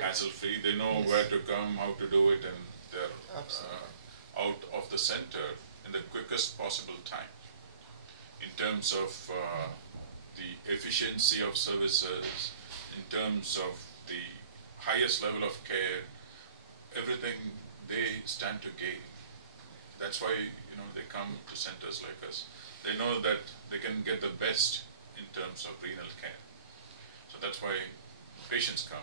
hassle-free. They know where to come, how to do it, and they're out of the center in the quickest possible time. In terms of the efficiency of services, in terms of the highest level of care, everything they stand to gain. That's why they come to centers like us. They know that they can get the best in terms of renal care. So that's why patients come.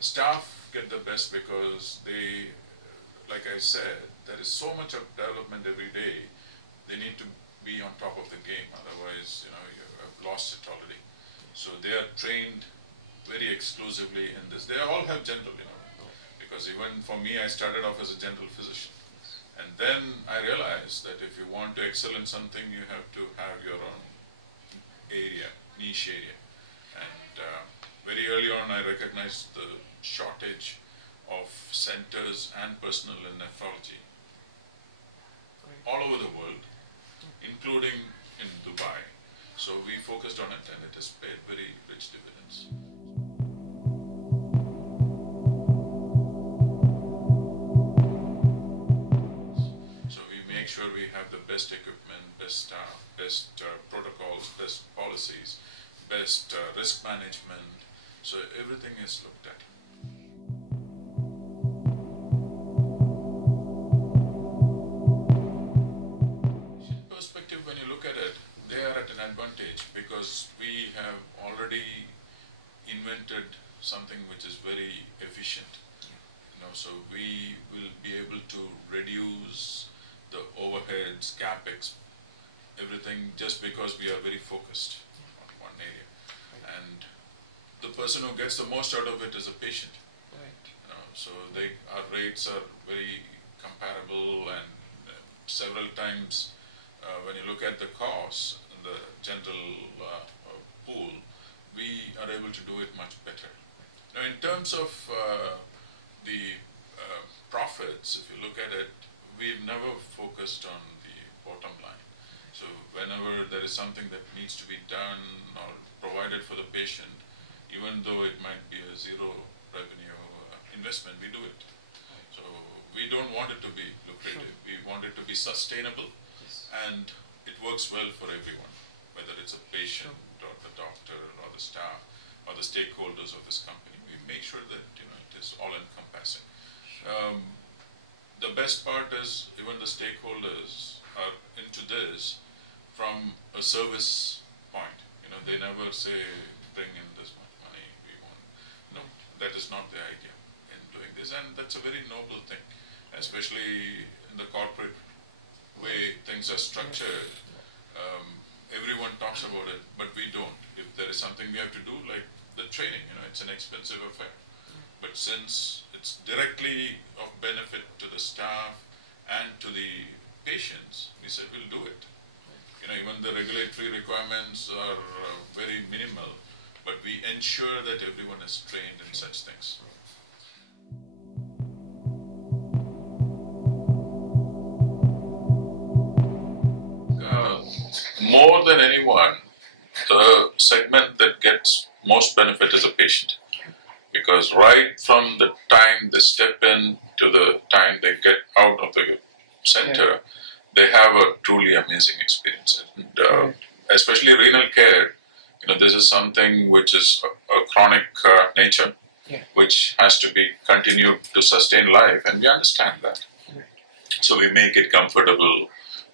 Staff get the best because they, like I said, there is so much of development every day. They need to be on top of the game. Otherwise, you have lost it already. So they are trained very exclusively in this. They all have general, because even for me, I started off as a general physician. And then I realized that if you want to excel in something, you have to have your own area, niche area. And very early on, I recognized the shortage of centers and personnel in nephrology all over the world, including in Dubai. So we focused on it, and it has paid very rich dividends. So we make sure we have the best equipment, best staff, best protocols, best policies, best risk management. So everything is looked at. Perspective, when you look at it, they are at an advantage because we have already invented something which is very efficient. So we will be able to reduce the overheads, capex, everything, just because we are very focused on one area. And the person who gets the most out of it is a patient. So our rates are very comparable, and several times when you look at the costs in the general pool, we are able to do it much better. Now, in terms of the profits, if you look at it, we've never focused on the bottom line. So whenever there is something that needs to be done or provided for the patient, even though it might be a zero revenue investment, we do it. So we don't want it to be lucrative. We want it to be sustainable, and it works well for everyone, whether it's a patient or the doctor or the staff or the stakeholders of this company. We make sure that it is all encompassing. The best part is even the stakeholders are into this from a service point. They never say, bring in this much money, we want. No, that is not the idea in doing this, and that's a very noble thing, especially in the corporate way things are structured. Everyone talks about it, but we don't. If there is something we have to do, like the training, it's an expensive affair. But since it's directly of benefit to the staff and to the patients, we said we'll do it. Even the regulatory requirements are very minimal, but we ensure that everyone is trained in such things. More than anyone, the segment that gets most benefit is a patient. Because right from the time they step in to the time they get out of the center, they have a truly amazing experience. And especially renal care, this is something which is a chronic nature, which has to be continued to sustain life, and we understand that. So we make it comfortable.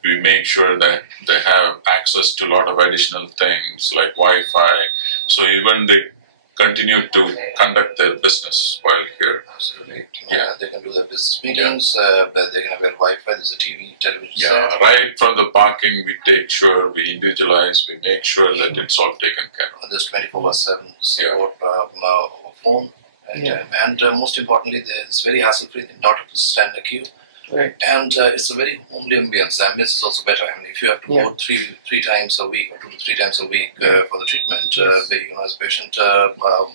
We make sure that they have access to a lot of additional things like Wi-Fi. So even they continue to conduct their business while here. Absolutely. They can do their business meetings, they can have their Wi-Fi, there's a TV, television set. Right from the parking, we take sure, we individualize, we make sure that it's all taken care of. And there's 24/7 support over phone. And most importantly, it's very hassle-free. They don't have to stand in a queue. Right. And it's a very homely ambience. The ambience is also better. I mean, if you have to go three times a week or 2 to 3 times a week for the treatment, as a patient,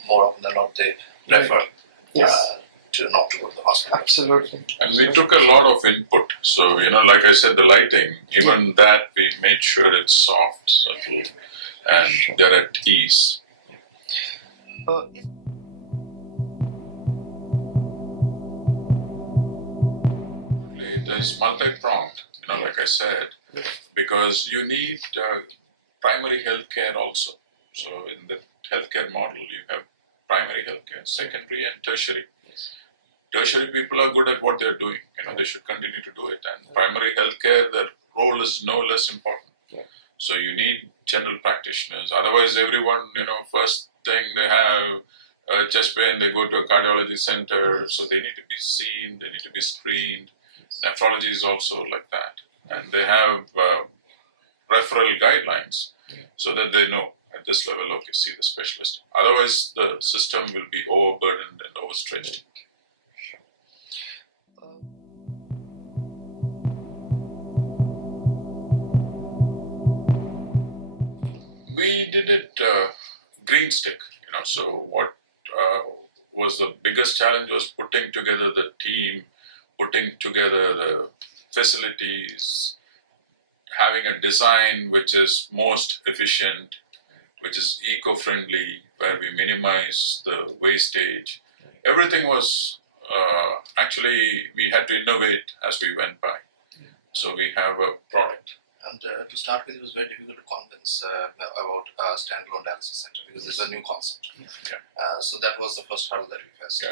more often than not, they prefer to not to go to the hospital. Absolutely. And we took a lot of input. So, like I said, the lighting, even that we made sure it's soft, subtle, and they're at ease. there's multi-pronged, like I said, because you need primary health care also. So in the healthcare model, you have primary healthcare, secondary and tertiary. Tertiary people are good at what they're doing. They should continue to do it. And primary healthcare, their role is no less important. So you need general practitioners. Otherwise, everyone, first thing they have chest pain, they go to a cardiology center. So they need to be seen, they need to be screened. Nephrology is also like that. And they have referral guidelines so that they know at this level, okay, see the specialist. Otherwise, the system will be overburdened and overstretched. We did it green stick, so what was the biggest challenge was putting together the team, putting together the facilities, having a design which is most efficient, which is eco-friendly, where we minimize the wastage. Everything was, actually, we had to innovate as we went by. So we have a product. And to start with, it was very difficult to convince about a standalone dialysis center because it's a new concept. So that was the first hurdle that we faced.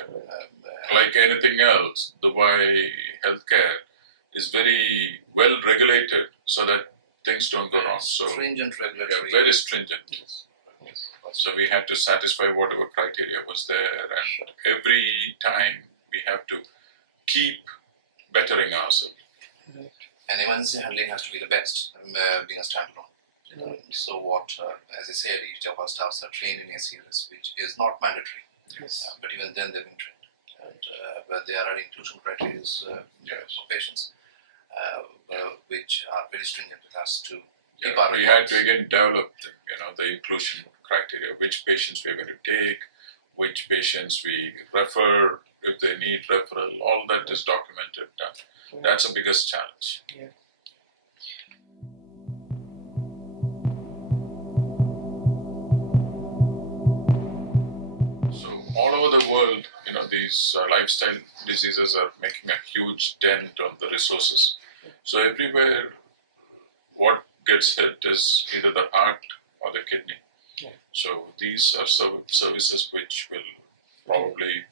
Like anything else, Dubai healthcare is very well regulated so that things don't go wrong. So stringent regulatory. Very stringent. So we had to satisfy whatever criteria was there, and every time we have to keep bettering ourselves. And emergency handling has to be the best, being a standalone. So what, as I said, each of our staffs are trained in ACLS, which is not mandatory. But even then they've been trained. And but there are inclusion criteria for patients, which are very stringent with us to keep our we had to again develop the inclusion criteria, which patients we're going to take, which patients we refer, if they need referral, all that is documented, done. That's the biggest challenge. So all over the world, these lifestyle diseases are making a huge dent on the resources. So everywhere, what gets hit is either the heart or the kidney. So these are services which will probably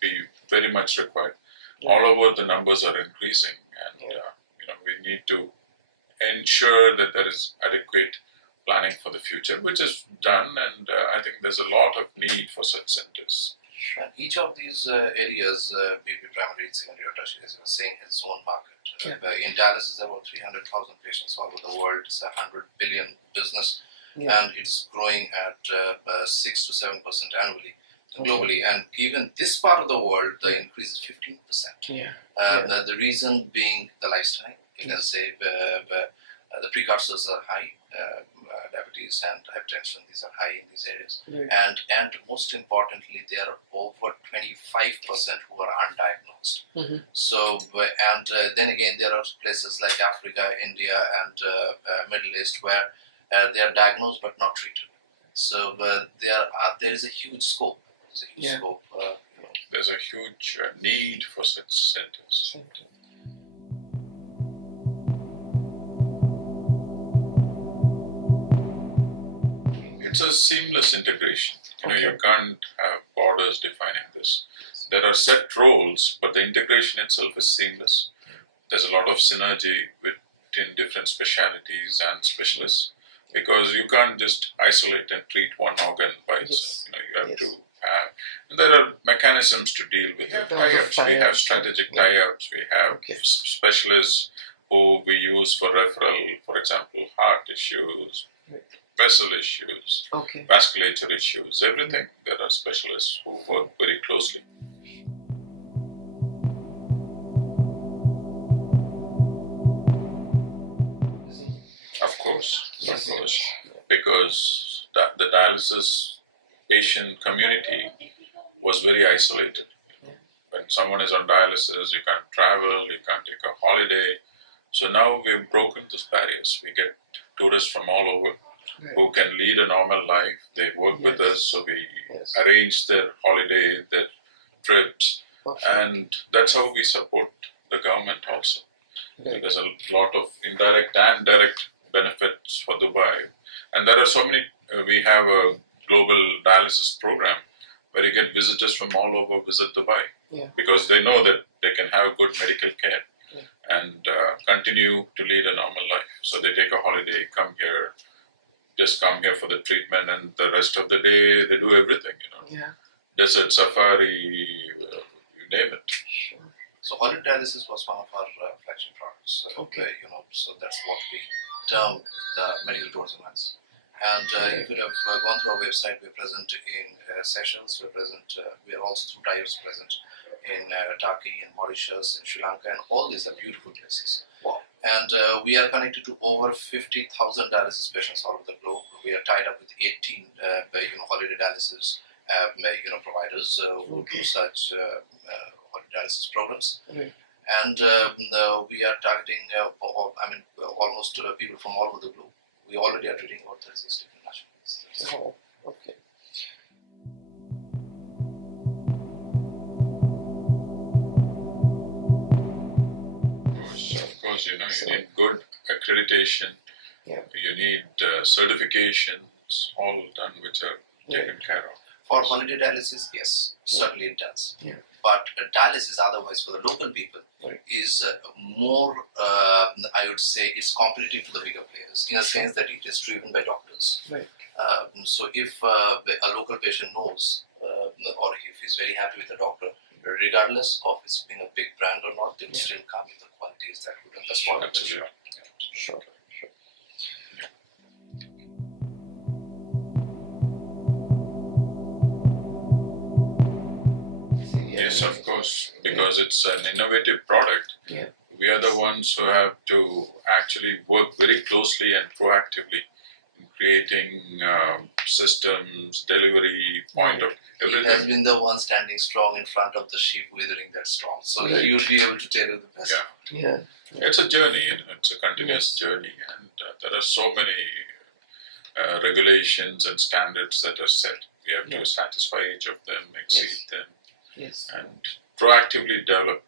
be very much required. All over the numbers are increasing, and we need to ensure that there is adequate planning for the future, which is done, and I think there's a lot of need for such centers. And each of these areas, be it primary, secondary, or tertiary, as you were saying, has its own market. In dialysis, there are about 300,000 patients all over the world. It's a $100 billion business, and it's growing at 6 to 7% annually. Globally, and even this part of the world, the increase is 15%. The reason being the lifestyle. You can say the precursors are high, diabetes and hypertension. These are high in these areas, and most importantly, there are over 25% who are undiagnosed. So, and then again, there are places like Africa, India, and Middle East where they are diagnosed but not treated. So, there is a huge scope. There's a huge need for such centers. It's a seamless integration. You can't have borders defining this. There are set roles, but the integration itself is seamless. There's a lot of synergy within different specialities and specialists, because you can't just isolate and treat one organ by itself. You have to and there are mechanisms to deal with it. Tie-ups. We have strategic tie-ups. We have specialists who we use for referral, for example, heart issues, vessel issues, vasculature issues, everything. There are specialists who work very closely. Of course, because the dialysis patient community was very isolated. When someone is on dialysis, you can't travel, you can't take a holiday. So now we've broken those barriers. We get tourists from all over who can lead a normal life. They work with us, so we arrange their holiday, their trips, and that's how we support the government also. So there's a lot of indirect and direct benefits for Dubai. And there are so many, we have a global dialysis program where you get visitors from all over visit Dubai because they know that they can have good medical care and continue to lead a normal life. So they take a holiday, come here, just come here for the treatment, and the rest of the day they do everything, desert safari, you name it. Sure. So holiday dialysis was one of our flagship products. So that's what we term the medical tourism as. And if you have gone through our website, we're present in Seychelles, we are also through tie-ups present in Turkey, in Mauritius, in Sri Lanka, and all these are beautiful places. Wow. And we are connected to over 50,000 dialysis patients all over the globe. We are tied up with 18 holiday dialysis providers who do such holiday dialysis programs. And we are targeting almost people from all over the globe. We already are treating about 36 different nationalities. Oh, okay. Of course, you need good accreditation. You need certifications, all done, which are taken care of. For holiday dialysis, yes, certainly it does. But dialysis, otherwise, for the local people, is more, I would say, it's competitive to the bigger players in a sense that it is driven by doctors. So if a local patient knows, or if he's very happy with the doctor, regardless of it being a big brand or not, they will still come if the quality is that good. And that's what I'm sure. Sure. Yes, of course, because it's an innovative product. We are the ones who have to actually work very closely and proactively in creating systems, delivery, point of everything. He has been the one standing strong in front of the sheep withering that storm. So he would be able to tell you the best. It's a journey. It's a continuous journey, and there are so many regulations and standards that are set. We have to satisfy each of them, exceed them. And proactively develop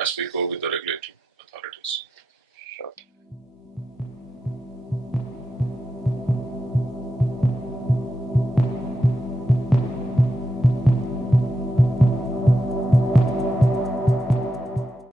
as we go with the regulatory authorities. Sure.